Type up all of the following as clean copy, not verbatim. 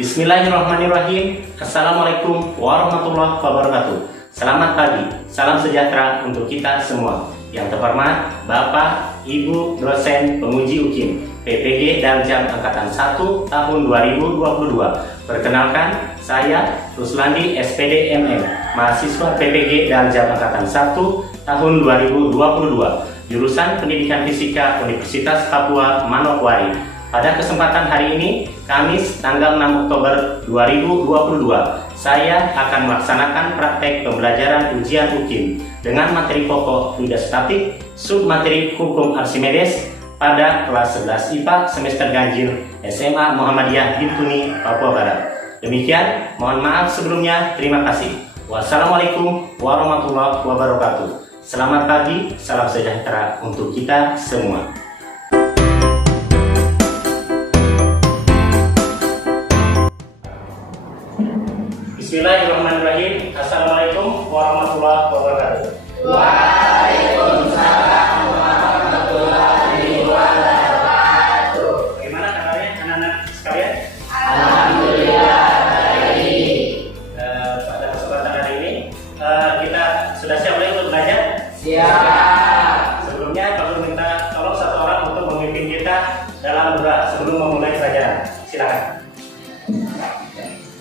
Bismillahirrahmanirrahim. Assalamualaikum warahmatullahi wabarakatuh. Selamat pagi, salam sejahtera untuk kita semua. Yang terhormat Bapak, Ibu, dosen penguji UKIM, PPG Daljam Angkatan 1 tahun 2022. Perkenalkan, saya Ruslandi SPD MM, mahasiswa PPG Daljam Angkatan 1 tahun 2022, jurusan Pendidikan Fisika Universitas Papua Manokwari. Pada kesempatan hari ini, Kamis tanggal 6 Oktober 2022, saya akan melaksanakan praktek pembelajaran ujian UKIM dengan materi pokok fluida statik, submateri hukum Archimedes pada kelas 11 IPA semester ganjil SMA Muhammadiyah Bintuni, Papua Barat. Demikian, mohon maaf sebelumnya, terima kasih. Wassalamualaikum warahmatullahi wabarakatuh. Selamat pagi, salam sejahtera untuk kita semua. Bismillahirrahmanirrahim. Assalamualaikum warahmatullahi wabarakatuh. Waalaikumsalam warahmatullahi wabarakatuh. Bagaimana kabarnya anak-anak sekalian? Alhamdulillah baik. Pada kesempatan hari ini kita sudah siap lagi untuk belajar? Siap. Sebelumnya kami minta tolong satu orang untuk memimpin kita dalam doa sebelum memulai pelajaran. Silakan.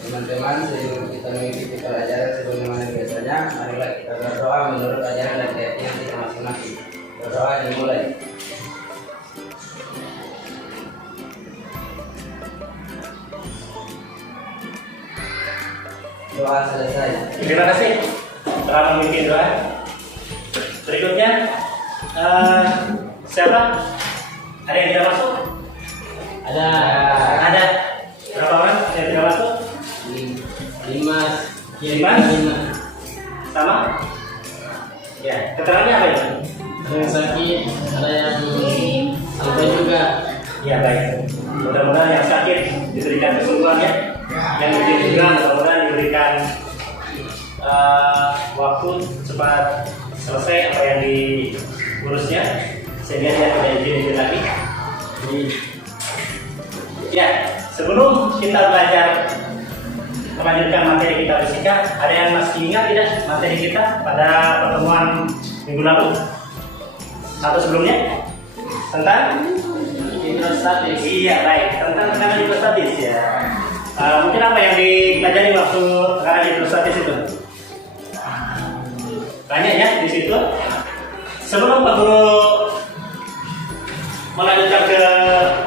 Teman-teman, sebelum kita mengikuti pelajaran sebagaimana biasanya, marilah kita berdoa menurut ajaran dan keyakinan kita masing-masing. Berdoa dimulai. Doa selesai. Terima kasih telah memimpin doa. Berikutnya, siapa? Ada yang tidak masuk? Ada Ada. Berapa orang yang tidak masuk? 5. Sama? Ya, keterangannya apa itu? Ada yang sakit, ada yang lupa juga. Ya, baik. Mudah-mudahan yang sakit diberikan kesembuhan ya. Yang ujian juga mudah-mudahan diberikan waktu cepat selesai apa yang diurusnya sehingga dia tidak izin lagi. Ya, sebelum kita belajar melanjutkan materi kita fisika, ada yang masih ingat tidak materi kita pada pertemuan minggu lalu atau sebelumnya tentang hidrostatis? Iya, baik, tentang hidrostatis ya. Mungkin apa yang dipelajari waktu tekanan hidrostatis itu? Banyak ya di situ. Sebelum Pak Guru melanjutkan ke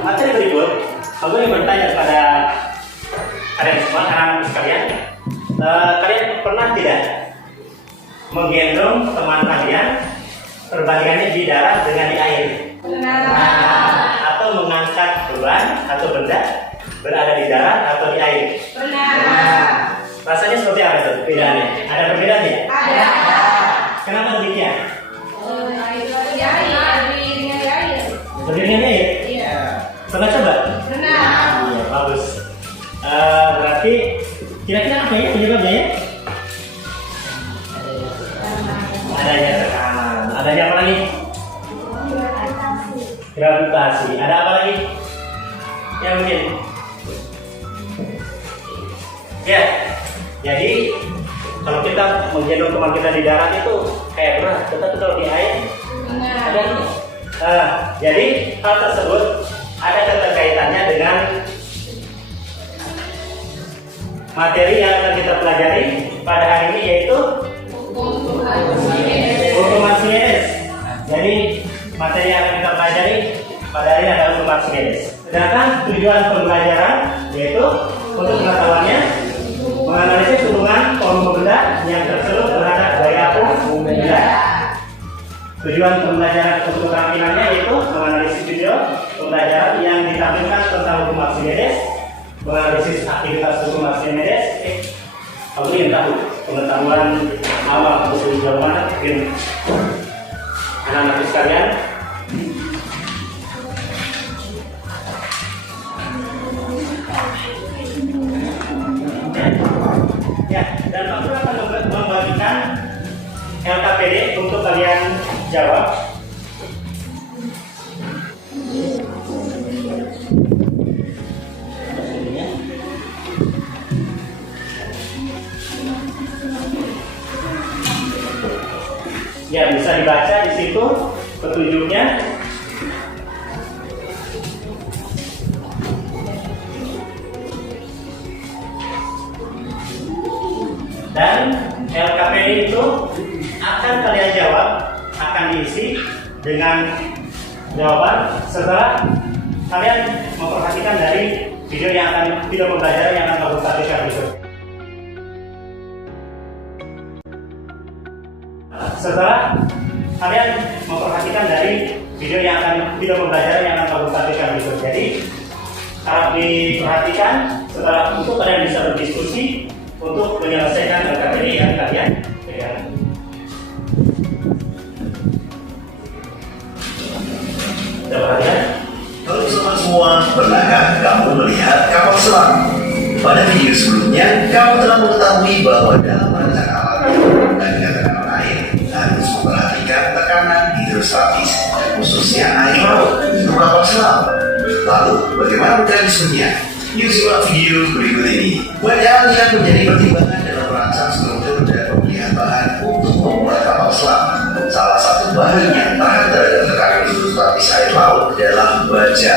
materi berikut, Pak Guru ingin bertanya kepada kalian semua, anak-anak sekalian, kalian pernah tidak menggendong teman kalian perbandingannya di darat dengan di air? Benar. Atau mengangkat beban atau benda berada di darat atau di air? Benar. Rasanya seperti apa itu perbedaannya? Ada perbedaannya? Ada. Kenapa demikian? Di air. Lebih ringan air? Iya. Pernah coba? Benar. Iya, bagus. Berarti kira-kira apa ya penyebabnya ya? Adanya tekanan. Adanya apa lagi? Gravitasi. Ada apa lagi? Ya mungkin. Ya. Jadi kalau kita menggendong teman kita di darat itu kayak berat, tetapi kalau di air ada. Jadi hal tersebut ada keterkaitannya dengan materi yang akan kita pelajari pada hari ini, yaitu hukum Archimedes. Jadi materi yang akan kita pelajari pada hari ini adalah hukum Archimedes. Sedangkan tujuan pembelajaran yaitu untuk pengetahuannya menganalisis hubungan volume benda yang tersulut terhadap gaya benda. Tujuan pembelajaran untuk keterampilannya yaitu menganalisis video pembelajaran yang ditampilkan tentang hukum Archimedes, menganalisis aktivitas hukum Archimedes. Aku ingin tahu pengetahuan awal usul sejauh mana mungkin anak-anak sekalian. Ya, dan Pak Guru akan membagikan LKPD untuk kalian jawab. situ petunjuknya. Dan LKPD itu akan kalian jawab, akan diisi dengan jawaban setelah kalian memperhatikan dari video pembelajaran yang akan kamu sampaikan berikut. Setelah kalian memperhatikan dari video pembelajaran yang akan kamu sampaikan berikut. Jadi harap diperhatikan setelah itu kalian bisa berdiskusi untuk menyelesaikan LKPD yang kalian pegang. Halo sobat semua, pernahkah kamu melihat kapal selam? Pada video sebelumnya, kamu telah mengetahui bahwa dalam merancang alat dan tekanan air harus memperhatikan tekanan hidrostatis, khususnya air laut untuk kapal selam. Lalu, bagaimana mekanismenya? Yuk simak video berikut ini. Banyak hal yang menjadi pertimbangan dalam merancang struktur dan pemilihan bahan untuk membuat kapal selam. Salah satu bahan yang tahan terhadap tekanan hidrostatis air laut adalah baja.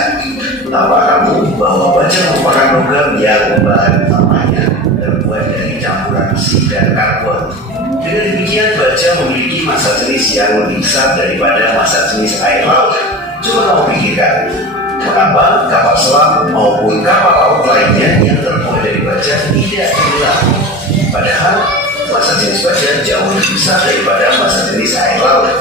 Tahukah kamu bahwa baja merupakan logam yang bahan utamanya terbuat dari campuran besi dan karbon. Dengan demikian, baja memiliki massa jenis yang lebih besar daripada massa jenis air laut. Coba kamu pikirkan, mengapa kapal selam maupun kapal laut lainnya yang terbuat dari baja tidak tenggelam? Padahal massa jenis baja jauh lebih besar daripada massa jenis air laut.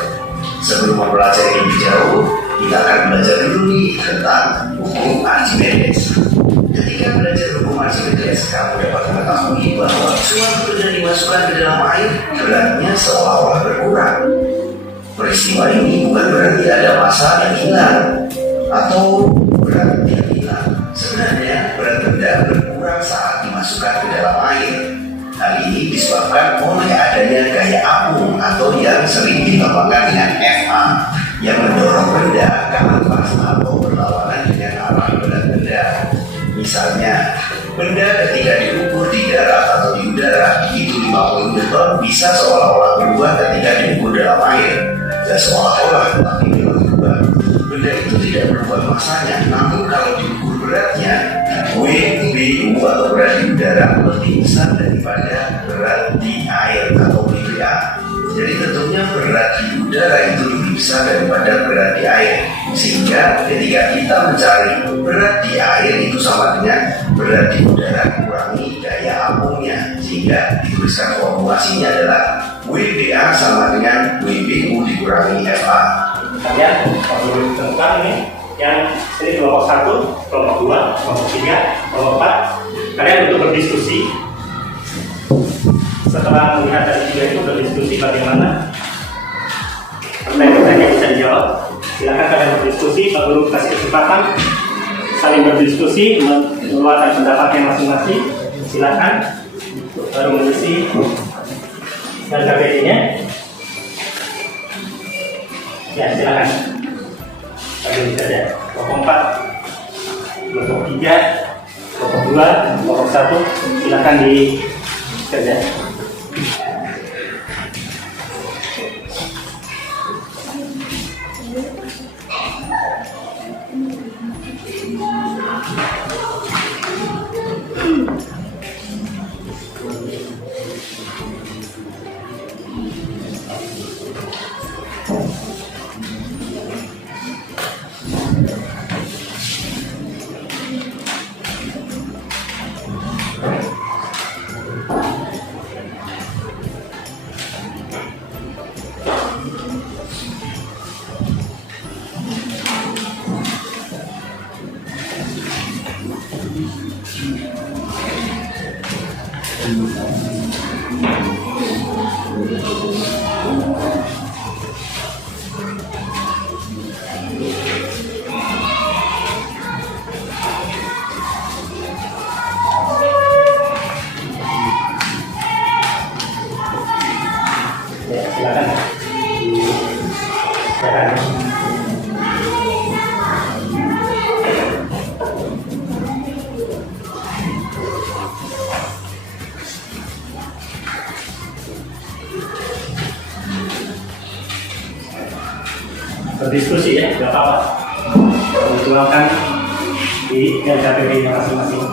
Sebelum mempelajari lebih jauh, kita akan belajar dulu nih tentang hukum Archimedes. Ketika belajar hukum Archimedes, kamu dapat mengetahui bahwa suatu benda dimasukkan ke dalam air beratnya seolah-olah berkurang. Peristiwa ini bukan berarti ada massa yang hilang atau berat yang hilang. Sebenarnya berat benda berkurang saat dimasukkan ke dalam air. Hal ini disebabkan oleh adanya gaya apung atau yang sering ditambahkan dengan FA yang mendorong benda ke atas atau berlawanan dengan arah berat benda. Misalnya, benda ketika diukur di darat atau di udara itu 50 Newton bisa seolah-olah berubah ketika diukur dalam air. Dan seolah-olah tapi memang berubah. Benda itu tidak berubah massanya, namun kalau diukur beratnya, W, B, U atau berat di udara lebih besar daripada berat di air atau WBA. Jadi tentunya berat di udara itu lebih besar daripada berat di air. Sehingga ketika kita mencari berat di air itu sama dengan berat di udara kurangi gaya apungnya. Sehingga dituliskan formulasinya adalah WBA sama dengan WBU dikurangi FA. Kalian perlu ditentukan ini yang ini kelompok 1, kelompok 2, kelompok 3, kelompok 4. Kalian untuk berdiskusi. Setelah melihat dari video itu berdiskusi bagaimana pertanyaan-pertanyaan bisa dijawab. Silakan kalian berdiskusi, Pak Guru kasih kesempatan saling berdiskusi, mengeluarkan pendapatnya masing-masing. Silakan baru mengisi LKPD-nya. Ya, silakan. Bagi saja. Kelompok 4, kelompok 3, kelompok 2, kelompok 1, silakan dikerja. berdiskusi ya, nggak apa-apa. Perjuangkan di LKPP masing-masing.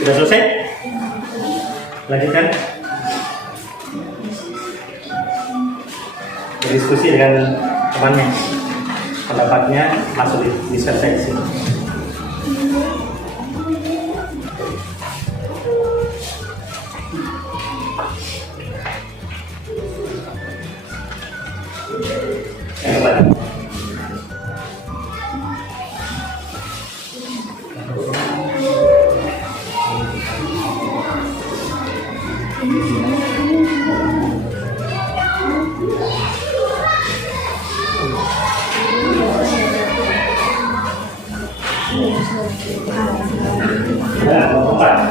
Sudah selesai? Lanjutkan. Berdiskusi dengan temannya. Pendapatnya masuk di selesai di sini. Kembali. Ya, nomor 4.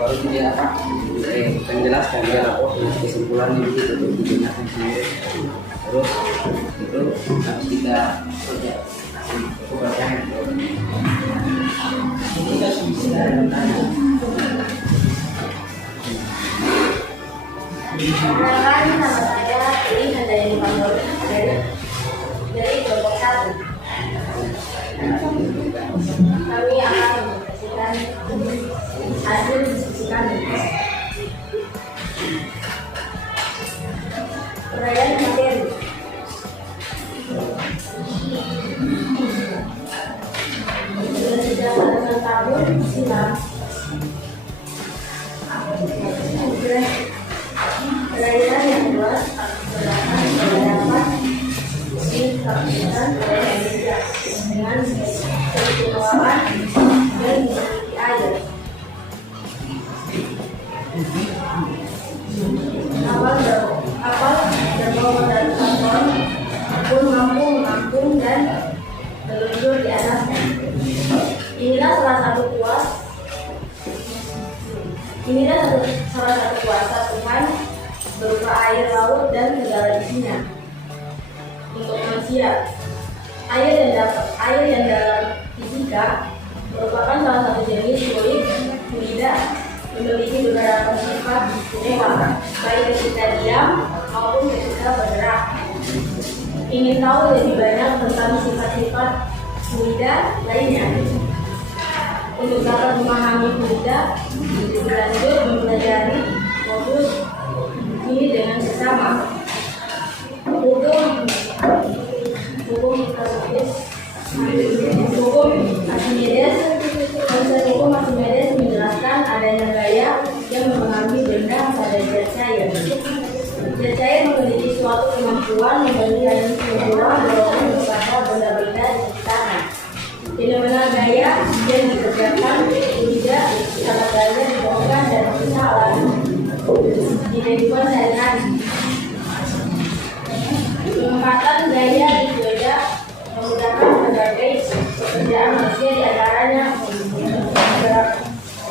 Baru dia menjelaskan dia rapor dengan kesimpulan itu digunakan sendiri. Terus itu harus kita bacakan. Perkenalkan, nama saya Tri Handayani Pangdor dari kelompok 1. Kami akan mempresentasikan hasil diskusi kami. Uraian materi. Sudah pada tahun silam. Uraian yang luas berdasarkan pendapat musik kapitan Indonesia dengan keistimewaan dan memiliki air. ratusan ton pun mampu menampung dan meluncur di atasnya. Inilah salah satu kuasa Tuhan berupa air laut dan segala isinya. Untuk manusia, air yang dalam fisika merupakan salah satu jenis fluid fluida, memiliki beberapa sifat istimewa baik ketika diam maupun ketika bergerak. Ingin tahu lebih banyak tentang sifat-sifat fluida lainnya? Untuk dapat memahami fluida, lebih lanjut mempelajari modul ini dengan sesama. Konsep hukum Archimedes menjelaskan adanya gaya yang mempengaruhi benda pada zat cair. Zat cair memiliki suatu kemampuan memberikan sebuah dorongan kepada benda-benda di sekitarnya. Fenomena gaya yang dikerjakan tidak sangat banyak ditemukan dan bisa alami di kehidupan sehari-hari. Penempatan gaya di gereja menggunakan berbagai pekerjaan manusia, di antaranya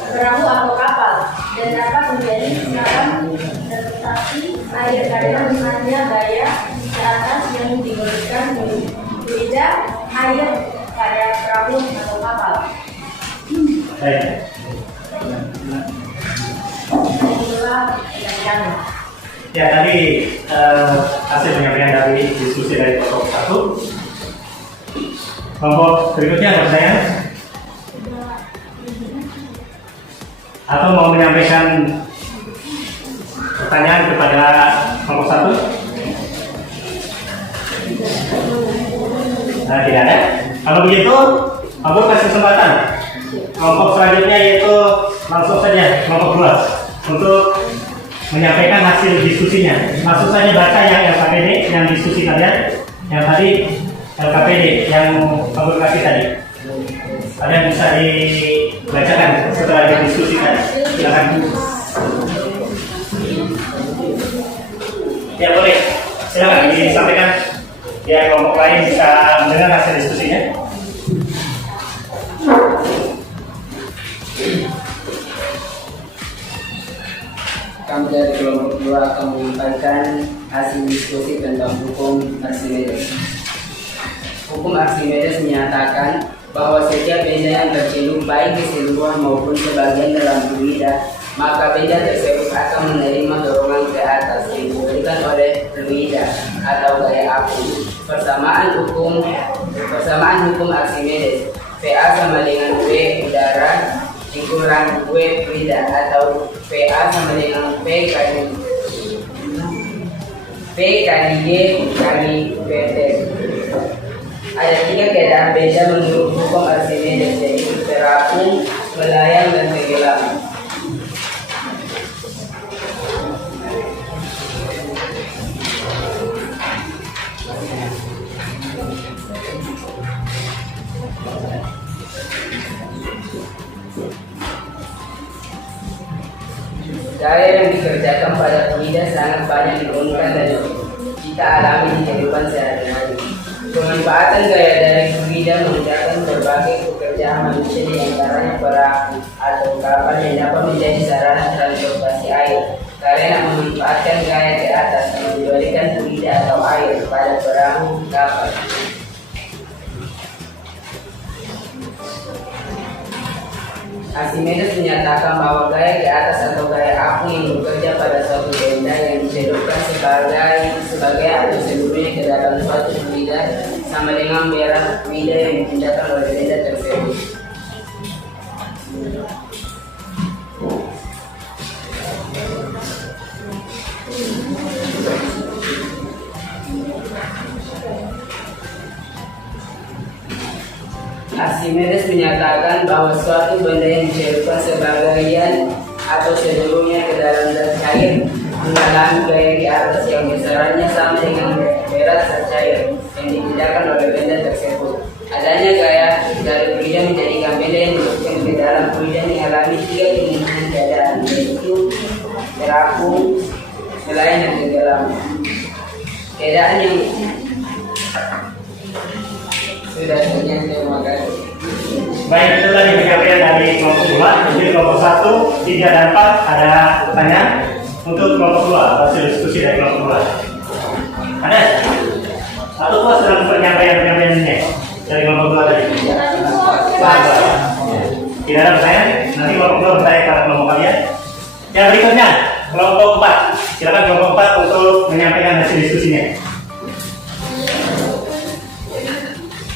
perahu atau kapal, dan dapat menjadi sekarang representasi air karena misalnya gaya ke atas yang diberikan fluida air pada perahu atau kapal. Inilah penjelasannya. Ya, tadi hasil penyampaian dari diskusi dari kelompok 1. Kelompok berikutnya ada pertanyaan? Atau mau menyampaikan pertanyaan kepada kelompok 1? Tidak ada. Kalau begitu, aku kasih kesempatan kelompok selanjutnya, yaitu langsung saja kelompok 2 untuk menyampaikan hasil diskusinya. Langsung saja baca yang LKPD, yang diskusi kalian, yang tadi LKPD yang kamu kasih tadi. Ada yang bisa dibacakan setelah didiskusikan. Silakan. Ya boleh. Silakan disampaikan. Ya, kelompok lain bisa mendengar hasil diskusinya. Kami dari kelompok 2 akan menyampaikan hasil diskusi tentang hukum Archimedes. Hukum Archimedes menyatakan bahwa setiap benda yang tercelup baik keseluruhan maupun sebagian dalam fluida, maka benda tersebut akan menerima dorongan ke atas yang diberikan oleh fluida atau gaya api. Persamaan hukum Archimedes, PA sama dengan V udara dikurang V fluida, atau PA sama dengan P kali G kali VT. Ada 3 keadaan beda menurut hukum Archimedes, yaitu terapung, melayang, dan tenggelam. Gaya yang dikerjakan pada fluida sangat banyak ditemukan dan kita alami di kehidupan sehari-hari. Pemanfaatan gaya dari fluida mengerjakan berbagai pekerjaan manusia, di antaranya perahu atau kapal yang dapat menjadi sarana transportasi air. Karena memanfaatkan gaya ke atas yang diberikan fluida atau air pada perahu kapal. Archimedes menyatakan bahwa gaya ke atas atau gaya api yang bekerja pada suatu benda yang dicelupkan sebagai atau seluruhnya ke dalam suatu fluida sama dengan berat fluida yang dipindahkan oleh benda tersebut. Archimedes menyatakan bahwa suatu benda yang dicelupkan sebagian atau seluruhnya ke dalam zat cair mengalami gaya di atas yang besarannya sama dengan berat zat cair yang dipindahkan oleh benda tersebut. Adanya gaya dari fluida menjadikan benda yang dimasukkan ke dalam fluida mengalami 3 kemungkinan keadaan, yaitu terapung, melayang, dan tenggelam. keadaan yang sudah terjadi. Terima kasih. Baik, itu tadi penyampaian dari kelompok 2. Jadi kelompok 1, 3, dan 4 ada pertanyaan. Untuk kelompok 2, hasil diskusi dari kelompok 2. Ada? Atau puas dengan penyampaian ini dari kelompok 2 tadi? Tidak ada pertanyaan? Nanti kelompok 2 bertanya kepada kelompok kalian. Yang berikutnya, kelompok 4. Silakan kelompok 4 untuk menyampaikan hasil diskusinya.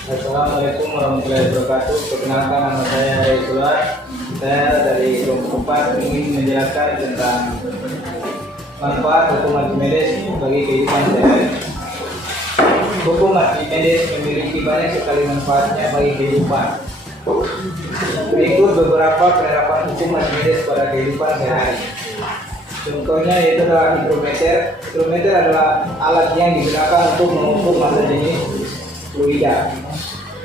Assalamualaikum warahmatullahi wabarakatuh. Perkenalkan, nama saya Raisulah. Saya dari kelompok 4 ingin menjelaskan tentang manfaat hukum Archimedes bagi kehidupan sehari-hari. Hukum Archimedes memiliki banyak sekali manfaatnya bagi kehidupan. Berikut beberapa penerapan hukum Archimedes pada kehidupan sehari-hari. Contohnya yaitu adalah hidrometer. Hidrometer adalah alat yang digunakan untuk mengukur massa jenis fluida.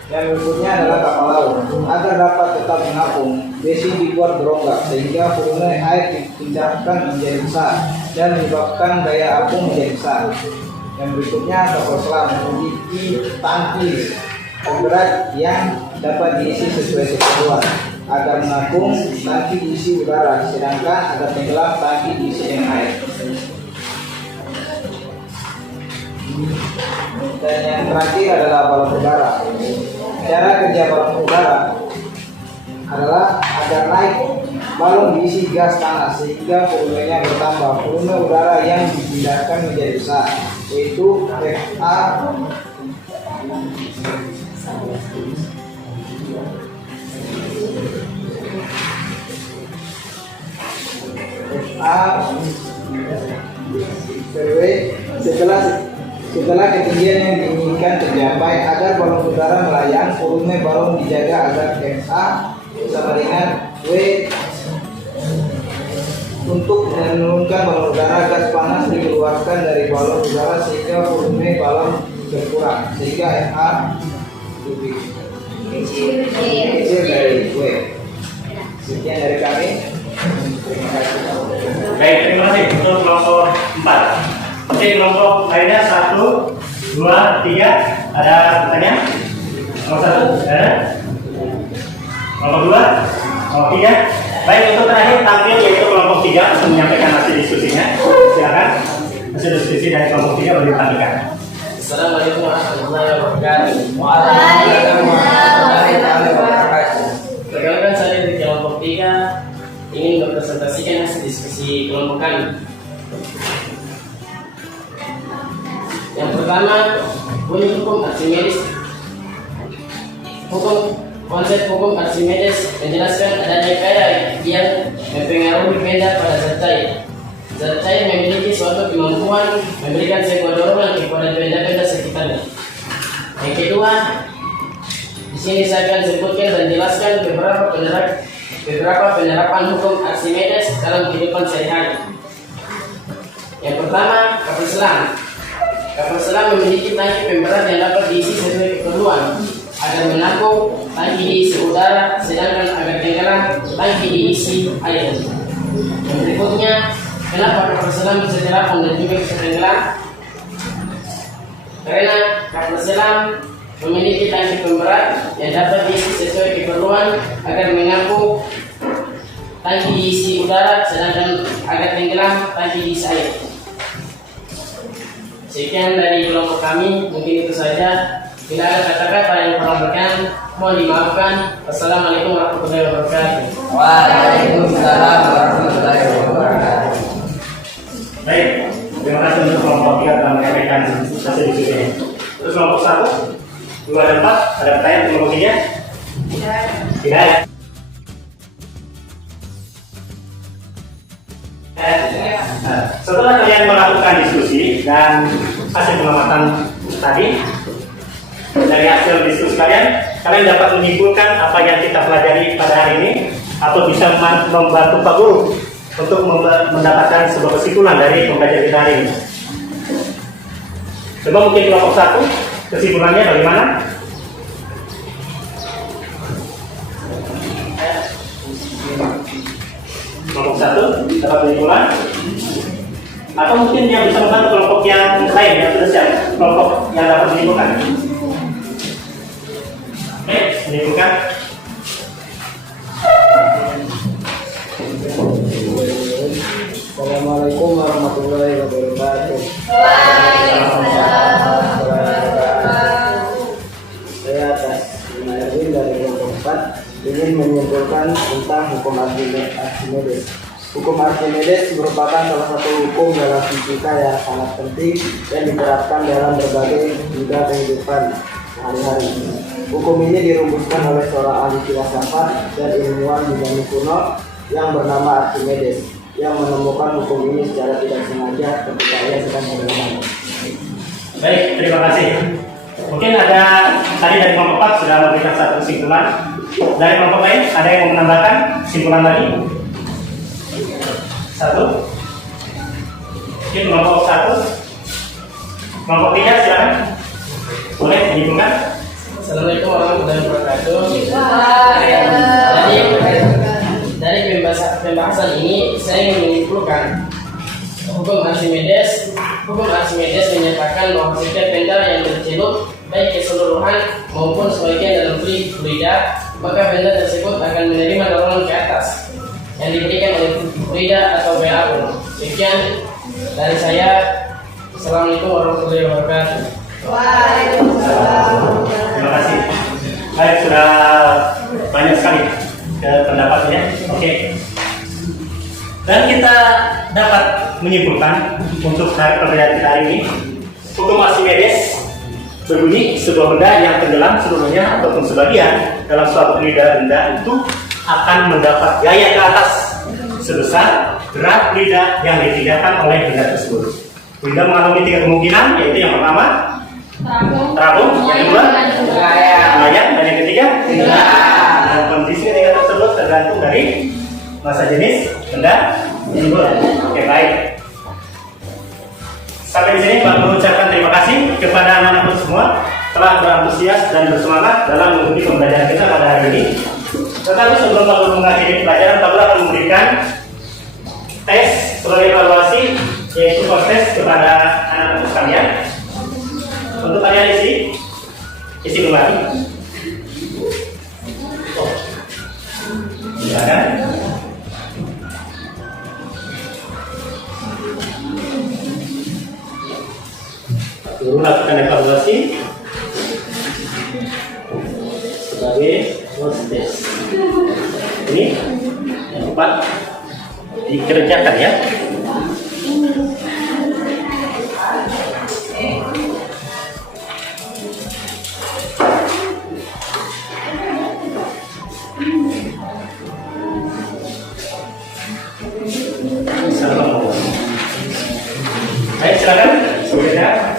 Yang berikutnya adalah kapal laut. Agar dapat tetap mengapung, besi dibuat berongga sehingga volume air dipindahkan menjadi besar dan menyebabkan daya apung menjadi besar. Yang berikutnya kapal selam memiliki tangki pemberat yang dapat diisi sesuai keperluan. Agar mengapung, tangki diisi udara, sedangkan agar tenggelam, tangki diisi dengan air. Dan yang terakhir adalah balon udara. Cara kerja balon udara adalah agar naik, balon diisi gas panas sehingga volumenya bertambah. Volume udara yang dipindahkan menjadi besar, yaitu FA setelah ketinggian yang diinginkan tercapai. Agar balon udara melayang, volume balon dijaga agar FA sama dengan W. Untuk menurunkan balon udara, gas panas dikeluarkan dari balon udara sehingga volume balon berkurang, sehingga FA lebih kecil dari W. Sekian dari kami. Terima kasih. Baik, terima kasih untuk kelompok 4. Oke, kelompok lainnya 1, 2, 3. Ada pertanyaan? Kelompok 1, ada? Kelompok 2, kelompok 3. Baik, untuk terakhir tampil yaitu kelompok 3 untuk menyampaikan hasil diskusinya. Silakan hasil diskusi dari kelompok 3 boleh ditampilkan. Assalamualaikum warahmatullahi wabarakatuh. Waalaikumsalam warahmatullahi wabarakatuh. Perkenalkan, saya dari kelompok 3 ingin mempresentasikan hasil diskusi kelompok kami. Yang pertama, bunyi hukum Archimedes. Konsep hukum Archimedes menjelaskan adanya gaya yang mempengaruhi benda pada zat cair. Zat cair memiliki suatu kemampuan memberikan sebuah dorongan kepada benda-benda sekitarnya. Yang kedua, di sini saya akan sebutkan dan jelaskan beberapa penerapan hukum Archimedes dalam kehidupan sehari-hari. Yang pertama, kapal selam. Kapal selam memiliki tangki pemberat yang dapat diisi sesuai keperluan. Agar menampung, tangki diisi udara, sedangkan agar tenggelam, tangki diisi air. Yang berikutnya, kenapa kapal selam bisa terapung dan juga bisa tenggelam? Karena kapal selam memiliki tangki pemberat yang dapat diisi sesuai keperluan agar menampung, tangki diisi udara, sedangkan agar tenggelam, tangki diisi air. Sekian dari kelompok kami, mungkin itu saja. Bila ada kata-kata yang kurang berkenan, mohon dimaafkan. Wassalamualaikum warahmatullahi wabarakatuh. Waalaikumsalam warahmatullahi wabarakatuh. Baik, terima kasih untuk kelompok 3 telah menyampaikan hasil diskusinya. Terus kelompok 1, 2, dan 4, ada pertanyaan untuk kelompok 3? Tidak ada. Setelah kalian melakukan diskusi dan hasil pengamatan tadi, dari hasil diskusi kalian dapat menyimpulkan apa yang kita pelajari pada hari ini atau bisa membantu Pak Guru untuk mendapatkan sebuah kesimpulan dari pembelajaran kita hari ini. Coba mungkin kelompok 1, kesimpulannya bagaimana? Kelompok 1 dapat kesimpulan. Atau mungkin yang bisa membantu kelompok yang lain yang sudah siap, kelompok yang dapat menyimpulkan. Oke, menyimpulkan. Assalamualaikum warahmatullahi wabarakatuh. Saya atas nama Erwin dari kelompok 4 ingin menyimpulkan tentang hukum Archimedes. Hukum Archimedes merupakan salah satu hukum dalam fisika yang sangat penting dan diterapkan dalam berbagai bidang kehidupan sehari-hari. Hukum ini dirumuskan oleh seorang ahli filsafat dan ilmuwan Yunani kuno yang bernama Archimedes, yang menemukan hukum ini secara tidak sengaja ketika ia sedang berenang. Baik, terima kasih. Mungkin ada tadi dari kelompok 4 sudah memberikan satu kesimpulan. Dari kelompok lain ada yang mau menambahkan kesimpulan lagi? Satu. Mungkin kelompok 1. Kelompok 3 silakan. Boleh menyimpulkan. Assalamualaikum warahmatullahi wabarakatuh. Dari pembahasan ini saya ingin menyimpulkan hukum Archimedes menyatakan bahwa setiap benda yang tercelup baik keseluruhan maupun sebagian dalam fluida, maka benda tersebut akan menerima dorongan ke atas yang diberikan oleh fluida atau benda apapun. Sekian dari saya. Assalamualaikum warahmatullahi wabarakatuh. Terima kasih. Baik, sudah banyak sekali pendapatnya. Oke. Dan kita dapat menyimpulkan untuk pembelajaran kita hari ini, hukum Archimedes berbunyi sebuah benda yang tenggelam seluruhnya ataupun sebagian dalam suatu fluida benda itu akan mendapat gaya ke atas sebesar berat fluida yang dipindahkan oleh benda tersebut. Fluida mengalami 3 kemungkinan, yaitu yang pertama terapung, yang kedua melayang, dan yang ketiga dan kondisi ketiga tersebut tergantung dari masa jenis benda tersebut. Oke, baik. Sampai di sini Pak mengucapkan terima kasih kepada anak-anakku semua telah berantusias dan bersemangat dalam mengikuti pembelajaran kita pada hari ini. Tetapi sebelum Pak Guru mengakhiri pelajaran, Pak Guru akan memberikan tes sebagai evaluasi, yaitu tes kepada anak-anak sekalian. Untuk kalian isi kembali. Silakan. Guru lakukan evaluasi sebagai tes. Ini yang keempat dikerjakan ya. Baik, silakan. Sudah.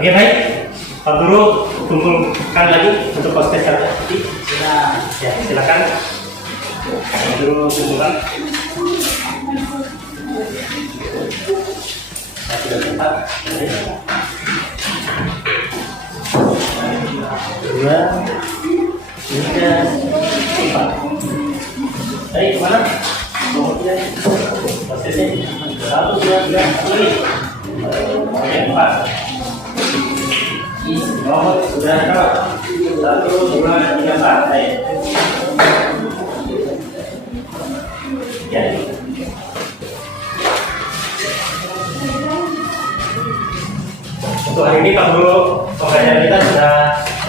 Oke, baik, Pak Guru kumpulkan lagi untuk proses tadi. Ya, silakan. Pak Guru kumpulkan. Sudah tempat. 2, 3, 4. Tadi kemana? Nomornya prosesnya 1, 2, 3, 4. Nomor sudah lengkap. 1, 2, 3, 4. Baik. Ya. Untuk hari ini Pak Guru pembelajaran kita sudah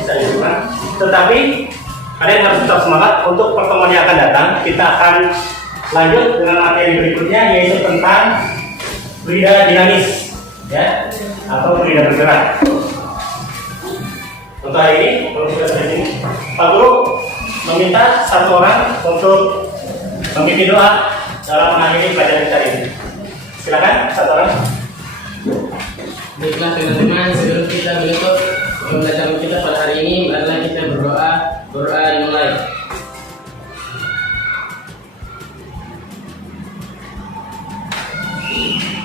bisa dilakukan. Tetapi kalian harus tetap semangat untuk pertemuan yang akan datang. Kita akan lanjut dengan materi berikutnya, yaitu tentang fluida dinamis, ya, atau fluida bergerak. Untuk hari ini, kalau sudah sampai sini, Pak Guru meminta satu orang untuk memimpin doa dalam mengakhiri pelajaran kita ini. Silakan, satu orang. Baiklah teman-teman, sebelum kita menutup pembelajaran kita pada hari ini, marilah kita berdoa. Berdoa dimulai.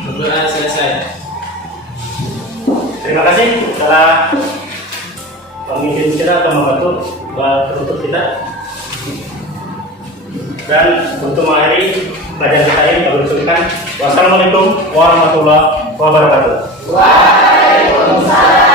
Berdoa selesai. Terima kasih telah pemimpin kita akan membantu buat penutup kita. Dan untuk mengakhiri pelajaran kita ini, kami ucapkan wassalamualaikum warahmatullahi wabarakatuh. Waalaikumsalam.